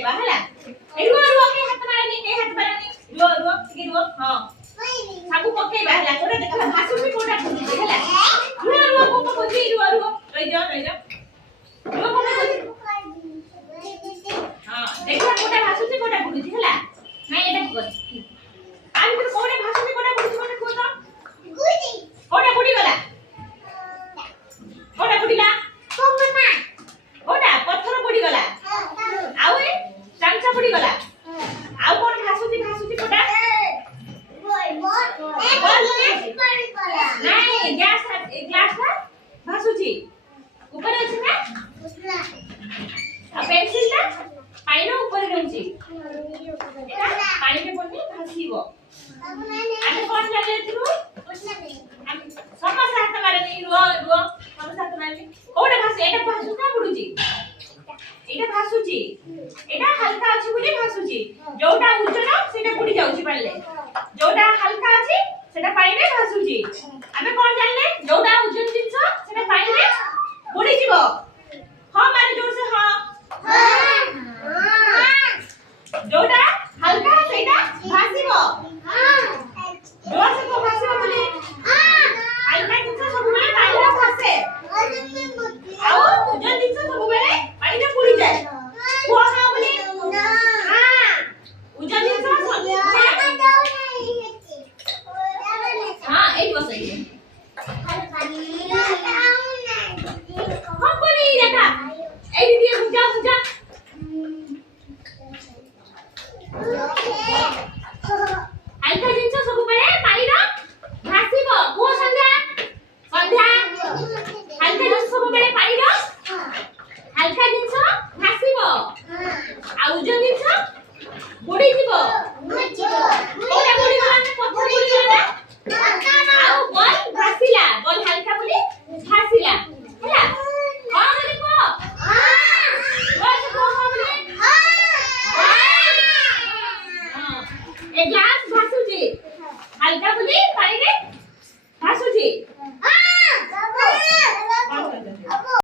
ପକେଇବା ହେଲା ରୁହ ରୁହ କେ ହାତ ମାରନି ରୁହ ରୁହ ଟିକେ ରୁହ ହଁ ସବୁ ପକେଇବା ହେଲା କୋଟା ଦେଖ ଭାସୁଛି କୋଟା ଫୁଟୁଛି ହେଲା ରୁହ ରୁହ ମୁଁ ପକଉଛି ରୁହ ରୁହ ରହିଯାଅ ରୁହ ପକଉଛି ହଁ ଦେଖ କୋଟା ଭାସୁଛି କୋଟା ଫୁଟୁଛି ହେଲା ନାଇଁ ଏଟା କର আমি তো কোনে ভাষণে কোনে বুঝি কোনে কো তো গুড়ি কোটা বুড়ি গলা কোটা বুড়িলা কোমনা কোটা পথর বুড়ি গলা আউ এ চামচা বুড়ি গলা আউ কোন ভাষুতি কোটা নাই গ্যাস গ্লাসটা ভাসুচি উপরে আছে না আর পেন্সিলটা পানির উপরে রয়েছে এটা পানিতে পড়লে ভাসিব আমি কোন জায়গায় ছিল সমস্যা হাত মারেনি রুহ সমস্যা হাত মারেনি কোটা ভাসে এটা ভাসু না পড়ুচি এটা ভাসুচি এটা হালকা আছে বলে ভাসুচি যোটা উচ্চন সেটা পড়ি যাଉଛି পানিলে যোটা হালকা আছে সেটা পানিলে ভাসুচি আমি কোন জানলে যোটা উচ্চন জিনিস সেটা পানিলে পড়ি যাব हां मारे जोर से हां जोटा हल्का सेटा भासिबो जोर से को भासिबो बोले हल्का जिंस सब बेले पाइला भासे आउ उजन जिंस सब बेले पाइला पुरी जाए को हां बोले उजन जिंस सब हां एई बस एई हम बोले देखा एई दिए बुझा आइका जिंस सब बेले पाइला भासिबो को संध्या हल्का जिंस सब बेले पाइला हल्का जिंस भासिबो आ उजन जिंस बुडी जीवो कोडा बुडी गला पत्थर बुडी गला आउ बल भासिला बल हल्का बोली भासिला हैला हां बोली को हां को बोली हां ए ग्लास भासुची हल्का बोली पानी रे भासुची